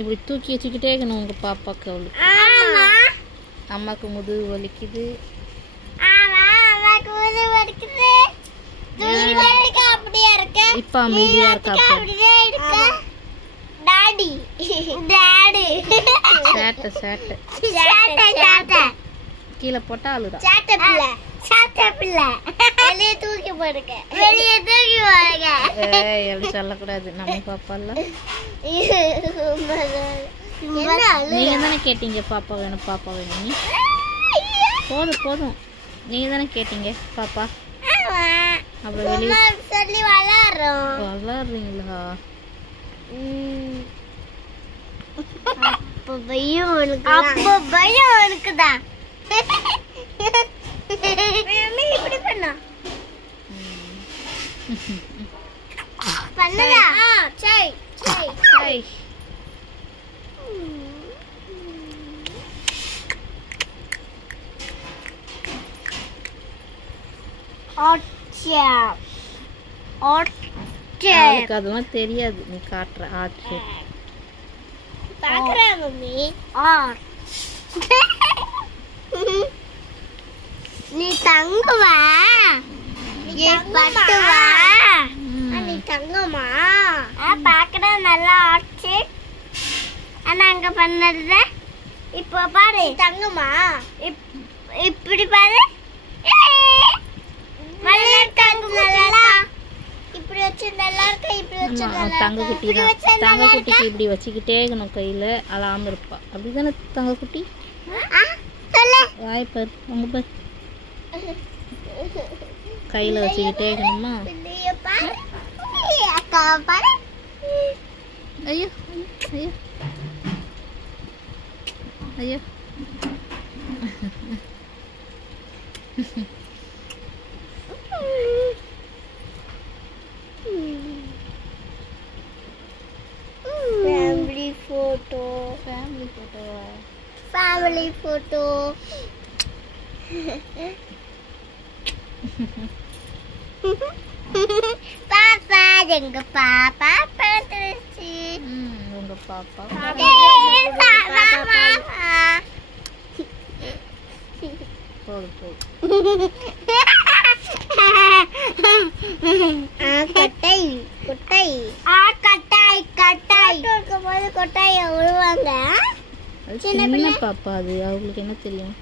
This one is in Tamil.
இப்படி தூக்கி வச்சுக்கிட்டே இருக்கணும் உங்க பாப்பாக்கு. அவளுக்கு அம்மாக்கு முதுகு வலிக்குது. இப்ப அமைதியா இருக்கா. கீழே போட்டா அழுதா. எப்படி சொல்லக்கூடாது நம்ம பாப்பால. நீங்க தானே கேட்டீங்க பாப்பா வேணும் பாப்பா வேணும். போதும் போதும், நீங்க தானே கேட்டீங்க பாப்பா. அப்புறம் வெளியே சொல்லி வளர்றீங்களா? அப்ப பையன் உனக்குதான். இப்படி பண்ணா பண்ணலா. சரி சரி சரி. அதெல்லாம் தெரியாது, நீ காட்டுற ஆட்சி பாக்குறேன் மம்மி. நீ தங்குவா, நீ பட்டுவா, நீ தங்குமா? பாக்குற நல்லா ஆச்சு. ஆனா அங்க பண்ணது இப்போ பாரு. தங்குமா இப்படி பாரு. இப்படி வச்சு நல்லா இருக்கு. இப்படி வச்சு தங்க குட்டி தான். தங்க குட்டிக்கு இப்படி வச்சுக்கிட்டே இருக்கணும் கையில, அழாம இருப்பா. அப்படிதானே தங்க குட்டி? வாய் பாரு, அங்க பாரு. கையில வச்சுக்கிட்டே இருக்கணுமா? ஐயோ ஐயோ ஐயோ. Family photo. Family photo. Family photo. பாப்பா எங்க பாப்பா படுத்துச்சு. உங்க பாப்பா போடு போடு. கொட்டை கொட்டை கட்டாய் கட்டாய் இருக்கும்போது கொட்டாய விழுவாங்க. சின்ன பாப்பா அது அவங்களுக்கு என்ன தெரியும்?